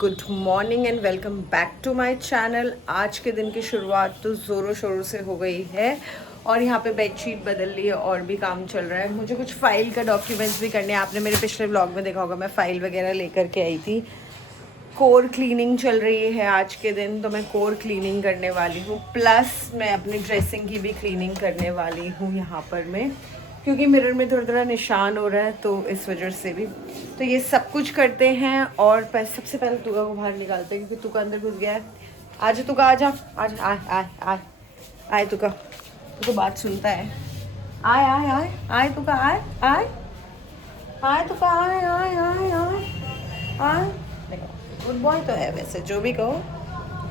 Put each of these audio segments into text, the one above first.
Good morning and welcome back to my channel. आज के दिन की शुरुआत तो ज़ोरों शोरों से हो गई है और यहाँ पे बेडशीट बदल ली है और भी काम चल रहा है। मुझे कुछ फ़ाइल का डॉक्यूमेंट्स भी करने हैं। आपने मेरे पिछले व्लॉग में देखा होगा, मैं फ़ाइल वगैरह लेकर के आई थी। कोर क्लीनिंग चल रही है आज के दिन, तो मैं कोर क्लीनिंग करने वाली हूँ, प्लस मैं अपनी ड्रेसिंग की भी क्लीनिंग करने वाली हूँ यहाँ पर मैं, क्योंकि मिरर में थोड़ा थोड़ा निशान हो रहा है तो इस वजह से भी। तो ये सब कुछ करते हैं और सबसे पहले तुका को बाहर निकालते हैं क्योंकि तुका अंदर घुस गया है। आज तुका आ जा, आज आए आए आए आए तुका, तो बात सुनता है। आए आए आए आए तुका, आए आए आए तुका, आए आए आए आए आए। गुड बॉय तो है वैसे, जो भी कहो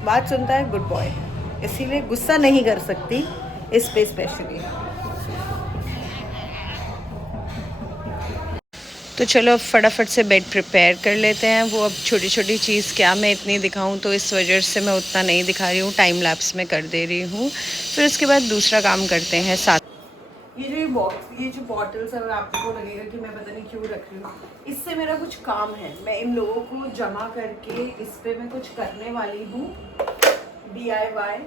बात सुनता है, गुड बॉय, इसीलिए गुस्सा नहीं कर सकती इस पे स्पेशली। तो चलो अब फटाफट से बेड प्रिपेयर कर लेते हैं। वो अब छोटी छोटी चीज़ क्या मैं इतनी दिखाऊं, तो इस वजह से मैं उतना नहीं दिखा रही हूँ, टाइम लैप्स में कर दे रही हूँ। फिर उसके बाद दूसरा काम करते हैं साथ। ये जो बॉटल्स है, आपको लगेगा कि मैं पता नहीं क्यों रख रही हूँ, इससे मेरा कुछ काम है। मैं इन लोगों को जमा करके इस पे मैं कुछ करने वाली हूँ, DIY।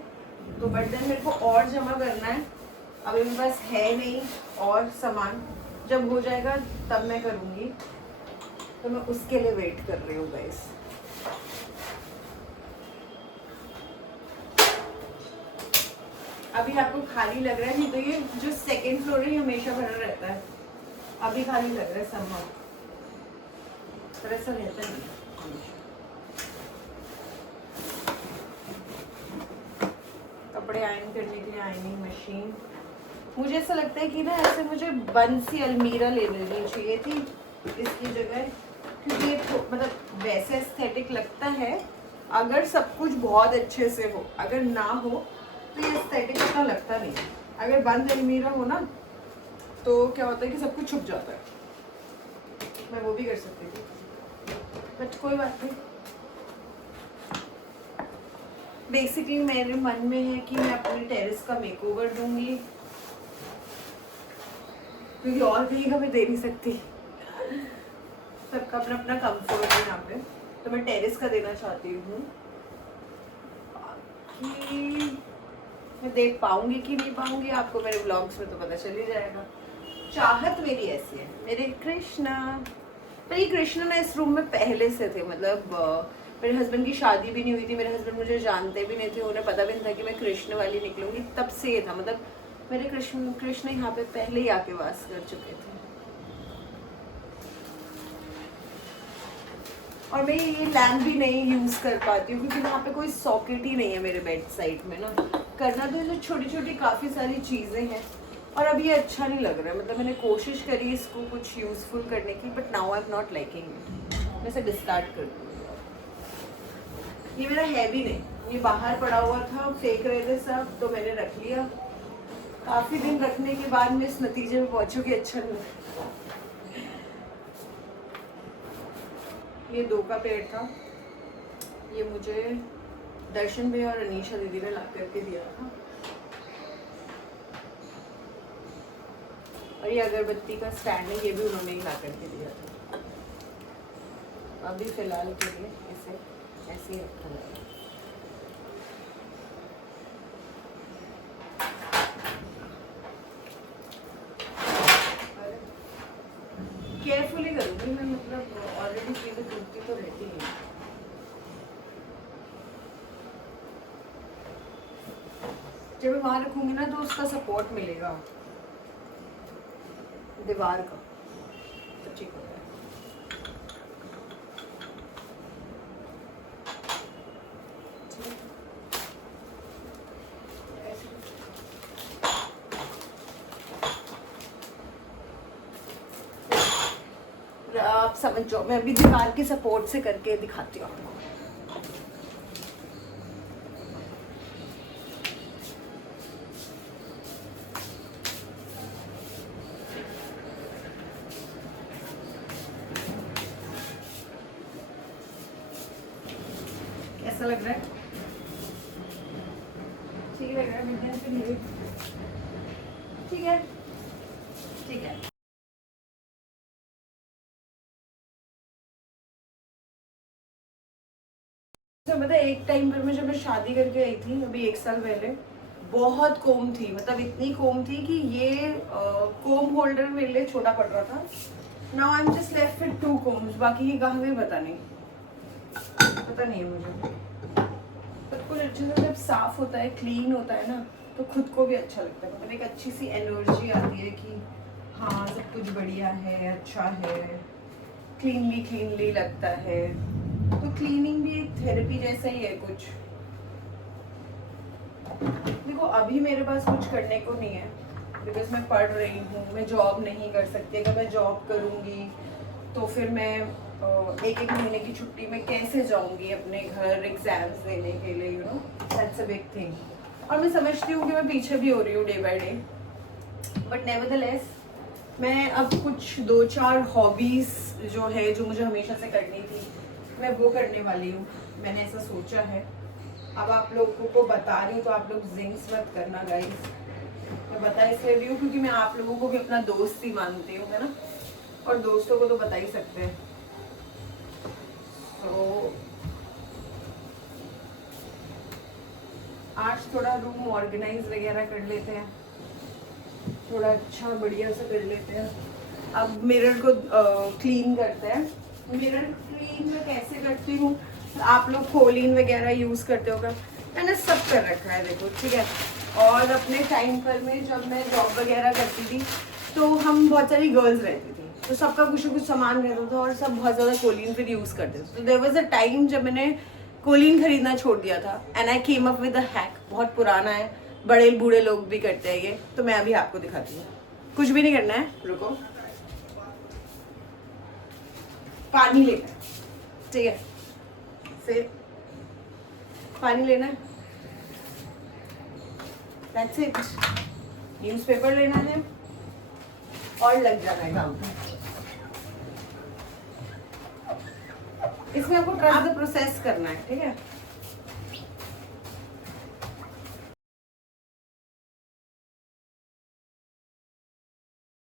तो बट देन मेरे को और जमा करना है, अभी मेरे पास है नहीं और सामान, जब हो जाएगा तब मैं करूँगी। तो मैं उसके लिए वेट कर रही हूँ गाइस। अभी आपको खाली लग रहा है, नहीं तो ये जो सेकंड फ्लोर है हमेशा भरा रहता है। अभी खाली लग रहा है समहाउ, पर ऐसा रहता नहीं है। कपड़े आयरन करने के लिए आयरनिंग मशीन। मुझे ऐसा लगता है कि ना ऐसे मुझे बंद सी अलमीरा ले लेनी चाहिए थी इसकी जगह, क्योंकि ये मतलब वैसे एस्थेटिक लगता है अगर सब कुछ बहुत अच्छे से हो, अगर ना हो तो ये एस्थेटिक इतना लगता नहीं। अगर बंद अलमीरा हो ना तो क्या होता है कि सब कुछ छुप जाता है। मैं वो भी कर सकती थी बट कोई बात नहीं। बेसिकली मेरे मन में है कि मैं अपने टेरेस का मेकओवर दूंगी, क्योंकि और कहीं का मैं दे नहीं सकती। सबका अपना अपना कंफर्ट है यहाँ पे, तो मैं टेरेस का देना चाहती हूँ। बाकी मैं देख पाऊंगी कि नहीं पाऊंगी, आपको मेरे व्लॉग्स में तो पता चल ही जाएगा। चाहत मेरी ऐसी है, मेरे कृष्णा। पर ये कृष्णा ना इस रूम में पहले से थे, मतलब मेरे हस्बैंड की शादी भी नहीं हुई थी, मेरे हस्बैंड मुझे जानते भी नहीं थे, उन्हें पता भी नहीं था कि मैं कृष्ण वाली निकलूंगी, तब से ये था। मतलब मेरे कृष्ण यहाँ पे पहले ही आके वास कर चुके थे। और मैं ये लैम्प भी नहीं यूज कर पाती हूँ क्योंकि वहाँ पे कोई सॉकेट ही नहीं है मेरे बेड साइड में ना। करना तो ये छोटी छोटी काफ़ी सारी चीज़ें हैं और अब ये अच्छा नहीं लग रहा है। मतलब मैंने कोशिश करी इसको कुछ यूजफुल करने की, but now I am not liking it. मैं इसे डिस्कार्ड कर दूँगी। ये मेरा है भी नहीं, ये बाहर पड़ा हुआ था, फेंक रहे थे सब, तो मैंने रख लिया। काफ़ी दिन रखने के बाद मैं इस नतीजे में पहुँचूँ कि अच्छा नहीं। ये 2 का पेड़ था, ये मुझे दर्शन भैया और अनीशा दीदी ने ला करके दिया था। और ये अगरबत्ती का स्टैंड है, ये भी उन्होंने ही ला करके दिया था। अभी फिलहाल के लिए इसे ऐसे ही रखा जाएगा। केयरफुली करूँगी मैं, मतलब ऑलरेडी चीज़ें टूटती तो रहती हैं। जब मैं वहाँ रखूँगी ना तो उसका सपोर्ट मिलेगा दीवार का, तो ठीक होता है। आप समझ जाओ, मैं अभी दीवार के सपोर्ट से करके दिखाती हूँ आपको। कैसा लग रहा है? ठीक लग रहा है? ठीक है, ठीक है। तो मतलब एक टाइम पर मैं जब मैं शादी करके आई थी अभी 1 साल पहले, बहुत कोम थी, मतलब इतनी कोम थी कि ये कोम होल्डर मेरे लिए छोटा पड़ रहा था। Now I am just left with 2 combs, बाकी ये कहाँ गए पता नहीं है मुझे। सब कुछ अच्छे से जब साफ होता है, क्लीन होता है ना, तो खुद को भी अच्छा लगता है, मतलब एक अच्छी सी एनर्जी आती है कि हाँ सब कुछ बढ़िया है, अच्छा है, क्लीनली लगता है। तो क्लीनिंग भी एक थेरेपी जैसा ही है कुछ। देखो अभी मेरे पास कुछ करने को नहीं है बिकॉज मैं पढ़ रही हूँ, मैं जॉब नहीं कर सकती। अगर मैं जॉब करूँगी तो फिर मैं एक महीने की छुट्टी में कैसे जाऊँगी अपने घर एग्जाम्स देने के लिए, you know that's a big thing. और मैं समझती हूँ कि मैं पीछे भी हो रही हूँ day by day, but nevertheless मैं अब कुछ 2-4 हॉबीज़ जो है, जो मुझे हमेशा से करनी थी, मैं वो करने वाली हूँ। मैंने ऐसा सोचा है। अब आप लोगों को बता रही हूँ तो आप लोग जिंक्स मत करना गाइस। मैं बता इसलिए भी हूँ क्योंकि मैं आप लोगों को भी अपना दोस्त ही मानती हूँ, है ना, और दोस्तों को तो बता ही सकते हैं। तो आज थोड़ा रूम ऑर्गेनाइज वगैरह कर लेते हैं, थोड़ा अच्छा बढ़िया सा कर लेते हैं। अब मिरर को क्लीन करते हैं। मिरर क्लीन मैं कैसे करती हूँ, आप लोग कोलिन वगैरह यूज़ करते होगा, मैंने सब कर रखा है देखो, ठीक है। और अपने टाइम पर में जब मैं जॉब वगैरह करती थी तो हम बहुत सारी गर्ल्स रहती थी, तो सबका कुछ ना कुछ सामान रहता था और सब बहुत ज़्यादा कोलिन फिर यूज़ करते थे। तो देयर वाज अ टाइम जब मैंने कोलिन खरीदना छोड़ दिया था and I came up with a hack, बहुत पुराना है, बड़े बूढ़े लोग भी करते हैं ये, तो मैं अभी आपको दिखाती हूँ। कुछ भी नहीं करना है, रुको, पानी लेना है, ठीक है, फिर पानी लेना है, दैट्स इट। न्यूज़पेपर लेना है और लग जाना है काम पे। इसमें आपको ट्रस्ट द प्रोसेस करना है, ठीक है।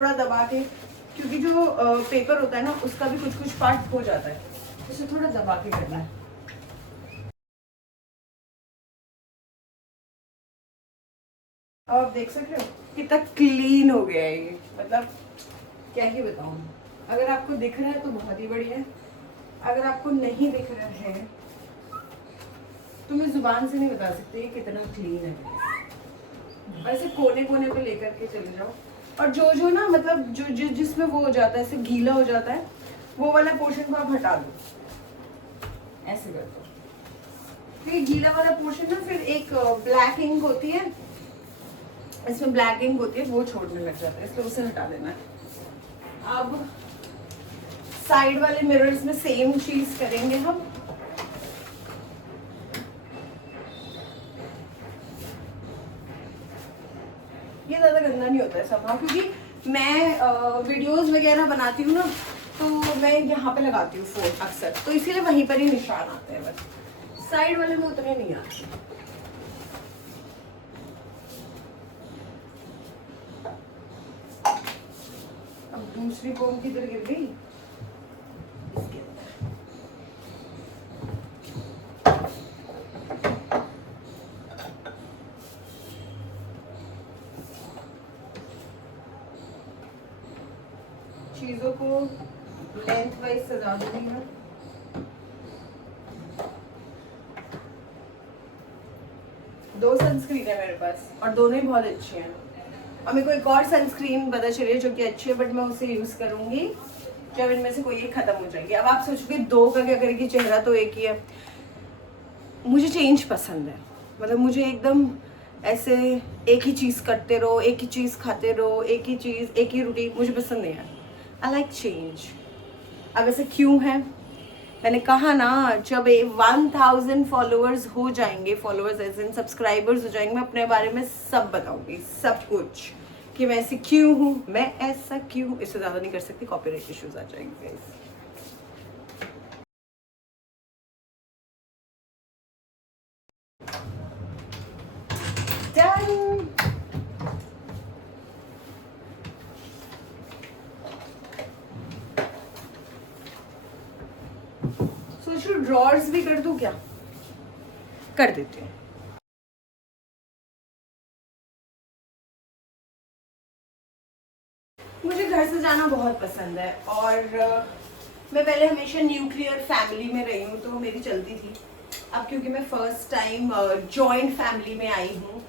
थोड़ा दबा के, क्योंकि जो पेपर होता है ना उसका भी कुछ कुछ पार्ट हो जाता है, उसे थोड़ा दबा के करना है। अब आप देख सकते हो कितना क्लीन हो गया है ये, मतलब क्या ही बताऊं। अगर आपको दिख रहा है तो बहुत ही बढ़िया है, अगर आपको नहीं दिख रहा है तो मैं जुबान से नहीं बता सकती ये कितना क्लीन है। और ऐसे कोने कोने पे लेकर के चले जाओ, और जो जो ना मतलब जो जिसमें वो हो जाता है, ऐसे गीला हो जाता है, वो वाला पोर्शन को आप हटा दो, ऐसे कर दो। क्योंकि गीला वाला पोर्शन ना फिर एक ब्लैक इंक होती है, इसमें ब्लैक इंक होती है, वो छोड़ने लग जाता है, इसलिए उसे हटा देना है। अब साइड वाले मिरर्स में सेम चीज करेंगे हम। ये ज्यादा गंदा नहीं होता है सब, क्योंकि मैं वीडियोस वगैरह बनाती हूँ ना, तो मैं यहाँ पे लगाती हूँ फोन अक्सर, तो इसीलिए वहीं पर ही निशान आते हैं, बस साइड वाले में उतने नहीं आते। अब दूसरी कोम किधर गिर गई, इसके अंदर। चीजों को लेंथ वाइज सजा दूंगी मैं। दो सनस्क्रीन है मेरे पास और दोनों ही बहुत अच्छे हैं, और मेरे को एक और सनस्क्रीन पता चली है जो कि अच्छी है, बट मैं उसे यूज करूंगी जब इनमें से कोई एक खत्म हो जाएगी। अब आप सोचोगे दो का क्या करेगी, चेहरा तो एक ही है। मुझे चेंज पसंद है, मतलब मुझे एकदम ऐसे एक ही चीज़ करते रहो, एक ही चीज़ खाते रहो, एक ही चीज़, एक ही रूटीन मुझे पसंद नहीं है। I like change. अब ऐसे क्यों है, मैंने कहा ना, जब 1000 फॉलोअर्स हो जाएंगे, फॉलोअर्स एज इन सब्सक्राइबर्स हो जाएंगे, मैं अपने बारे में सब बताऊंगी, सब कुछ, कि मैं ऐसी क्यों हूँ, मैं ऐसा क्यों। इससे ज़्यादा नहीं कर सकती, कॉपीराइट इश्यूज आ जाएंगे। Done. सोच लो ड्रॉर्स भी कर दूं क्या, कर देती हूँ। मुझे घर से जाना बहुत पसंद है और मैं पहले हमेशा न्यूक्लियर फैमिली में रही हूँ तो मेरी चलती थी। अब क्योंकि मैं फर्स्ट टाइम जॉइंट फैमिली में आई हूँ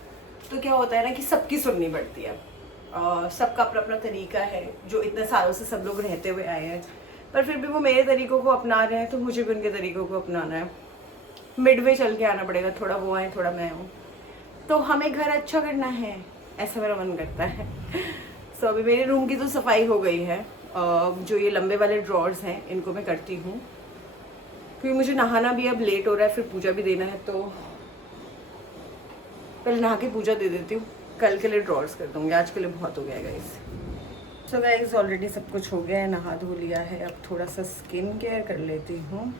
तो क्या होता है ना कि सबकी सुननी पड़ती है। सबका अपना अपना तरीका है, जो इतने सालों से सब लोग रहते हुए आए हैं, पर फिर भी वो मेरे तरीक़ों को अपना रहे हैं तो मुझे भी उनके तरीक़ों को अपनाना है। मिडवे चल के आना पड़ेगा, थोड़ा वो आए थोड़ा मैं हूँ, तो हमें घर अच्छा करना है, ऐसा मेरा मन करता है। सो अभी मेरे रूम की तो सफाई हो गई है। जो ये लंबे वाले ड्रॉर्स हैं इनको मैं करती हूँ क्योंकि मुझे नहाना भी अब लेट हो रहा है, फिर पूजा भी देना है, तो पहले नहा के पूजा दे देती हूँ, कल के लिए ड्रॉर्स कर दूँगी, आज के लिए बहुत हो गया गाइस। सो गाइस ऑलरेडी सब कुछ हो गया है, नहा धो लिया है, अब थोड़ा सा स्किन केयर कर लेती हूँ।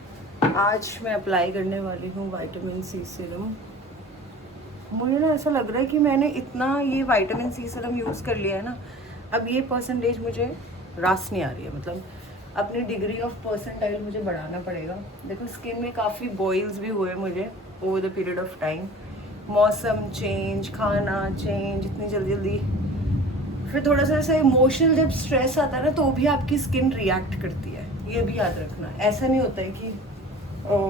आज मैं अप्लाई करने वाली हूँ विटामिन सी सीरम। मुझे ना ऐसा लग रहा है कि मैंने इतना ये विटामिन सी सीरम यूज़ कर लिया है ना, अब ये परसेंटेज मुझे रास नहीं आ रही है, मतलब अपनी डिग्री ऑफ परसेंटाइल मुझे बढ़ाना पड़ेगा। देखो स्किन में काफ़ी बॉइल्स भी हुए मुझे over the period of time, मौसम चेंज, खाना चेंज, इतनी जल्दी जल्दी, फिर थोड़ा सा ऐसा इमोशनल जब स्ट्रेस आता है ना तो भी आपकी स्किन रिएक्ट करती है, ये भी याद रखना। ऐसा नहीं होता है कि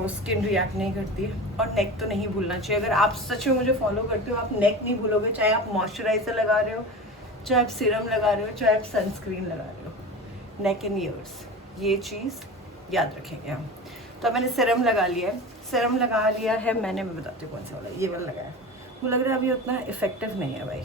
स्किन रिएक्ट नहीं करती है। और नेक तो नहीं भूलना चाहिए, अगर आप सच में मुझे फॉलो करते हो आप नेक नहीं भूलोगे, चाहे आप मॉइस्चराइजर लगा रहे हो, चाहे आप सीरम लगा रहे हो, चाहे आप सनस्क्रीन लगा रहे हो, नेक एंड ईयर्स, ये चीज़ याद रखेंगे हम। तो मैंने सीरम लगा लिया है, सीरम लगा लिया है मैंने, मैं बताती हूँ कौन सा वाला, ये वाला लगाया। मुझे लग रहा है अभी उतना इफेक्टिव नहीं है भाई,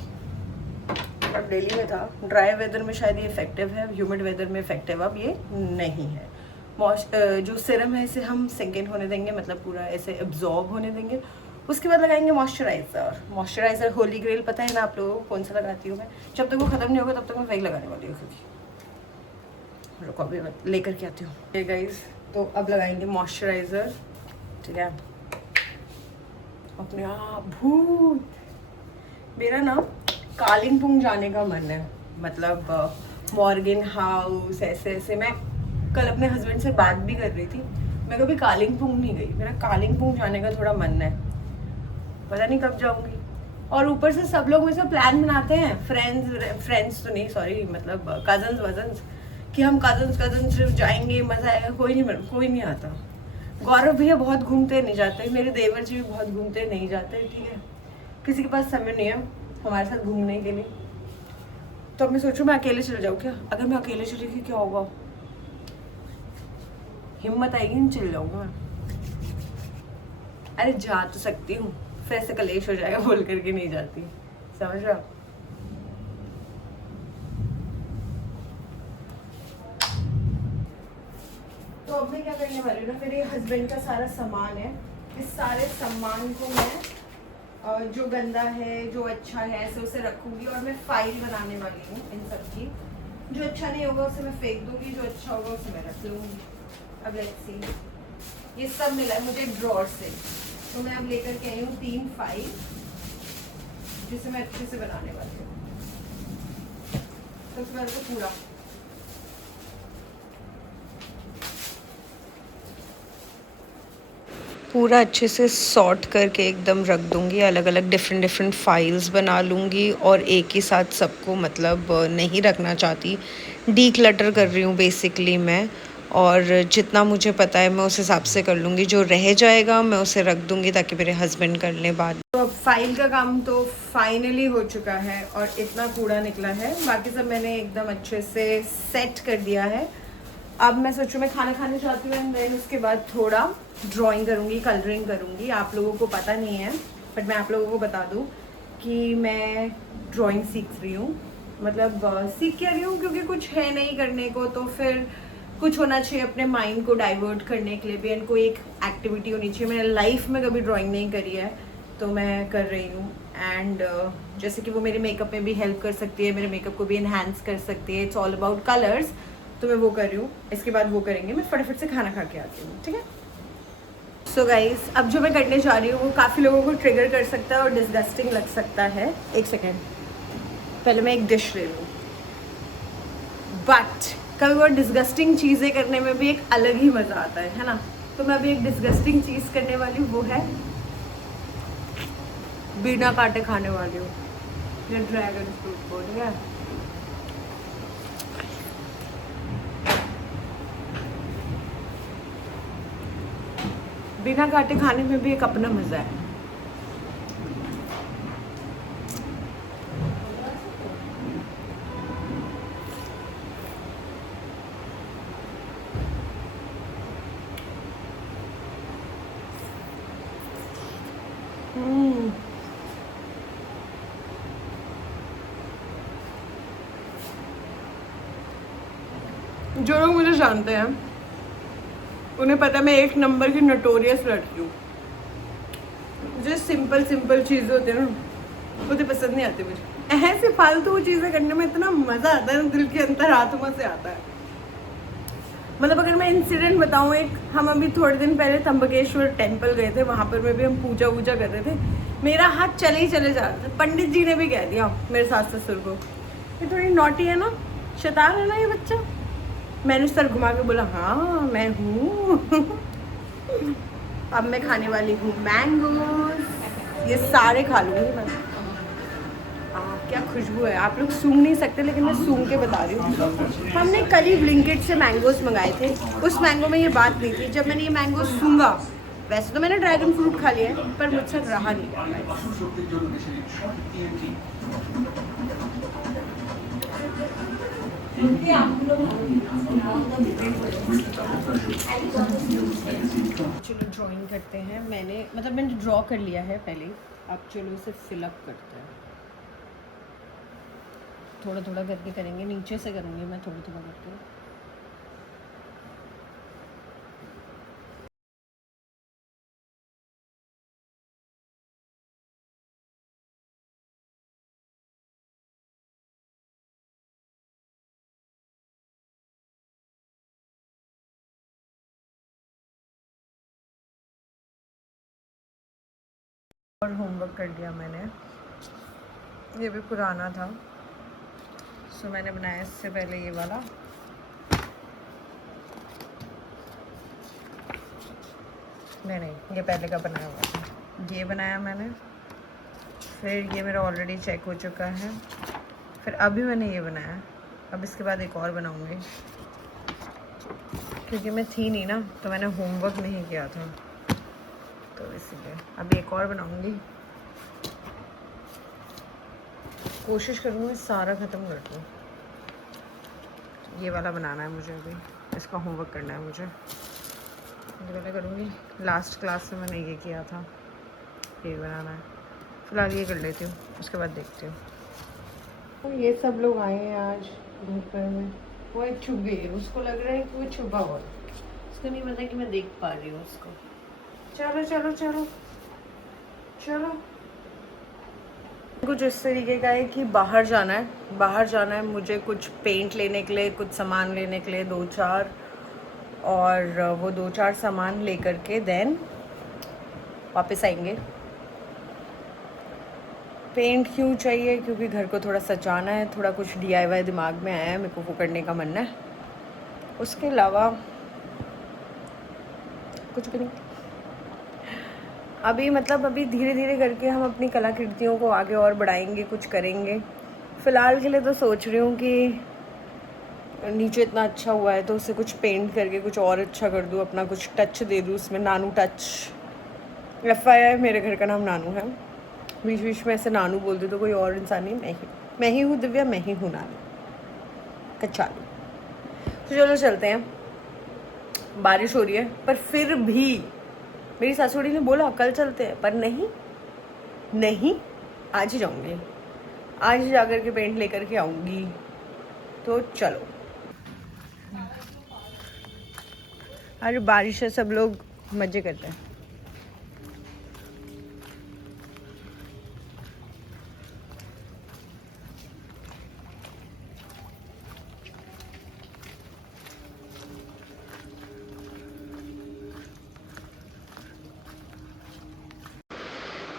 अब डेली में था, ड्राई वेदर में शायद ये इफेक्टिव है, ह्यूमिड वेदर में इफेक्टिव अब ये नहीं है। जो सीरम है इसे हम सिंक इन होने देंगे, मतलब पूरा ऐसे एब्जॉर्ब होने देंगे, उसके बाद लगाएंगे मॉइस्चराइज़र। मॉइस्चराइज़र होली ग्रेल पता है ना आप लोगों को कौन सा लगाती हूँ मैं, जब तक वो ख़त्म नहीं होगा तब तक मैं वही लगाने वाली हूँ, क्योंकि रुको अभी लेकर के आती हूँ। ये गाइस तो अब लगाएंगे मॉइस्चराइज़र, ठीक है। अपने आप भूत मेरा ना कालिंगपुंग जाने का मन है, मतलब मॉर्गन हाउस ऐसे ऐसे। मैं कल अपने हस्बैंड से बात भी कर रही थी, मैं कभी कालिंगपुंग नहीं गई, मेरा कालिंगपुंग जाने का थोड़ा मन है, पता नहीं कब जाऊंगी। और ऊपर से सब लोग मुझसे प्लान बनाते हैं, फ्रेंड्स तो नहीं सॉरी, मतलब कजन्स वजन्स, कि हम कजन्स सिर्फ जाएंगे, मज़ा आएगा। कोई नहीं आता। गौरव भैया बहुत घूमते नहीं जाते, मेरे देवर जी भी बहुत घूमते नहीं जाते, ठीक है, किसी के पास समय नहीं है हमारे साथ घूमने के लिए। तो अब मैं सोचूं मैं अकेले चले जाऊँ क्या? अगर मैं अकेले चली गई क्या होगा? हिम्मत आएगी नहीं चल जाऊँगा मैं। अरे जा तो सकती हूँ, फिर ऐसे कलेश हो जाएगा बोल करके नहीं जाती, समझ रहे हो? तो अब मैं क्या करने वाली हूँ ना, मेरे हस्बैंड का सारा सामान है, इस सारे सामान को मैं जो गंदा है जो अच्छा है ऐसे उसे रखूँगी और मैं फाइल बनाने वाली हूँ इन सब की। जो अच्छा नहीं होगा उसे मैं फेंक दूँगी, जो अच्छा होगा उसे मैं रख लूँगी। अब लेट्स सी, ये सब मिला है मुझे एक ड्रॉर से, तो मैं अब लेकर के आई हूँ 3 फाइल जिसे मैं अच्छे से बनाने वाली हूँ। तो उसके बाद पूरा पूरा अच्छे से सॉर्ट करके एकदम रख दूँगी, अलग अलग डिफरेंट फाइल्स बना लूँगी और एक ही साथ सबको मतलब नहीं रखना चाहती, डीक्लटर कर रही हूँ बेसिकली मैं। और जितना मुझे पता है मैं उस हिसाब से कर लूँगी, जो रह जाएगा मैं उसे रख दूँगी ताकि मेरे हस्बैंड कर लें बाद। तो अब फाइल का काम तो फाइनली हो चुका है और इतना कूड़ा निकला है, बाकी सब मैंने एकदम अच्छे से सेट कर दिया है। अब मैं सोचूं मैं खाना खाने जाती हूँ एंड देन उसके बाद थोड़ा ड्राइंग करूँगी, कलरिंग करूँगी। आप लोगों को पता नहीं है बट मैं आप लोगों को बता दूँ कि मैं ड्राइंग सीख रही हूँ, मतलब सीख क्या रही हूँ क्योंकि कुछ है नहीं करने को, तो फिर कुछ होना चाहिए अपने माइंड को डाइवर्ट करने के लिए भी, एंड कोई एक एक्टिविटी होनी चाहिए। मैंने लाइफ में कभी ड्राइंग नहीं करी है तो मैं कर रही हूँ, एंड जैसे कि वो मेरे मेकअप में भी हेल्प कर सकती है, मेरे मेकअप को भी इन्हांस कर सकती है, इट्स ऑल अबाउट कलर्स, तो मैं वो कर रही हूँ। इसके बाद वो करेंगे, मैं फटाफट से खाना खा के आती हूँ, ठीक है। सो गाइस अब जो मैं करने जा रही हूँ वो काफ़ी लोगों को ट्रिगर कर सकता है और डिस्गस्टिंग लग सकता है। एक सेकेंड, पहले मैं एक डिश ले लूँ, बट कभी वो डिस्गस्टिंग चीज़ें करने में भी एक अलग ही मज़ा आता है ना। तो मैं अभी एक डिस्गस्टिंग चीज़ करने वाली हूँ, वो है बिना काटे खाने वाली हूँ ये ड्रैगन फ्रूट को, ठीक है। बिना काटे खाने में भी एक अपना मजा है। जो लोग मुझे जानते हैं उन्हें पता है मैं एक नंबर की नोटोरियस लड़की हूँ। मुझे सिंपल चीज़ें होती है ना, मुझे पसंद नहीं आती। मुझे ऐसे फालतू चीज़ें करने में इतना मज़ा आता है ना, दिल के अंदर आत्मा से आता है। मतलब अगर मैं इंसिडेंट बताऊँ एक, हम अभी थोड़े दिन पहले त्र्यंबकेश्वर टेम्पल गए थे, वहाँ पर में भी हम पूजा वूजा कर रहे थे। मेरा हाथ चले जा रहा था। पंडित जी ने भी कह दिया मेरे सास ससुर को, ये थोड़ी नॉटी है ना, शैतान है ना ये बच्चा। मैंने सर घुमा के बोला हाँ मैं हूँ। अब मैं खाने वाली हूँ मैंगोज, ये सारे खा लूँगी मैं। क्या खुशबू है, आप लोग सूंघ नहीं सकते लेकिन मैं सूंघ के बता रही हूँ। हमने कल ही ब्लिंकिट से मैंगोज मंगाए थे। उस मैंगो में ये बात नहीं थी, जब मैंने ये मैंगो सूंघा, वैसे तो मैंने ड्रैगन फ्रूट खा लिया है पर मुझसे रहा नहीं। चलो ड्राइंग करते हैं। मैंने ड्रॉ कर लिया है पहले, अब चलो इसे फिलअप करते हैं। थोड़ा थोड़ा करके करेंगे, नीचे से करूँगी मैं थोड़ा थोड़ा करके। और होमवर्क कर दिया मैंने, ये भी पुराना था सो मैंने बनाया इससे पहले ये वाला। नहीं ये पहले का बनाया हुआ था। ये बनाया मैंने, फिर ये मेरा ऑलरेडी चेक हो चुका है, फिर अभी मैंने ये बनाया। अब इसके बाद एक और बनाऊंगी क्योंकि मैं थी नहीं ना, तो मैंने होमवर्क नहीं किया था, तो इसलिए अभी एक और बनाऊंगी। कोशिश करूँगी सारा ख़त्म कर दूँ। ये वाला बनाना है मुझे, अभी इसका होमवर्क करना है मुझे। ये वाला करूँगी, लास्ट क्लास में मैंने ये किया था, ये बनाना है। फिलहाल ये कर लेती हूँ, उसके बाद देखती हूँ। ये सब लोग आए हैं आज घर पर में। वो एक छुप गई है, उसको लग रहा है कि वो छुपा हुआ है, उसको नहीं पता कि मैं देख पा रही हूँ उसको। चलो चलो चलो चलो। कुछ इस तरीके का है कि बाहर जाना है मुझे, कुछ पेंट लेने के लिए, कुछ सामान लेने के लिए 2-4, और वो 2-4 सामान लेकर के देन वापस आएंगे। पेंट क्यों चाहिए, क्योंकि घर को थोड़ा सजाना है, थोड़ा कुछ DIY दिमाग में आया है, मेरे को वो करने का मन है। उसके अलावा कुछ भी नहीं। अभी धीरे धीरे करके हम अपनी कलाकृतियों को आगे और बढ़ाएंगे, कुछ करेंगे। फ़िलहाल के लिए तो सोच रही हूँ कि नीचे इतना अच्छा हुआ है तो उसे कुछ पेंट करके कुछ और अच्छा कर दूँ, अपना कुछ टच दे दूँ उसमें, नानू टच। FYI मेरे घर का नाम नानू है, बीच बीच में ऐसे नानू बोलते तो कोई और इंसान नहीं, मैं ही हूँ दिव्या, मैं ही हूँ नानू कचालू। तो चलो चलते हैं। बारिश हो रही है पर फिर भी मेरी सासुड़ी ने बोला कल चलते हैं, पर नहीं आज ही जाऊंगी, आज ही जाकर के पेंट लेकर के आऊंगी। तो चलो, आज बारिश है, सब लोग मज़े करते हैं।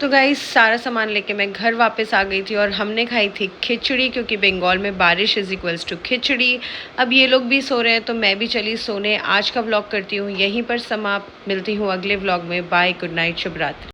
तो गाइस सारा सामान लेके मैं घर वापस आ गई थी और हमने खाई थी खिचड़ी, क्योंकि बंगाल में बारिश इज़ इक्वल्स टू खिचड़ी। अब ये लोग भी सो रहे हैं तो मैं भी चली सोने। आज का व्लॉग करती हूँ यहीं पर समाप्त, मिलती हूँ अगले व्लॉग में। बाय, गुड नाइट, शुभ रात्रि।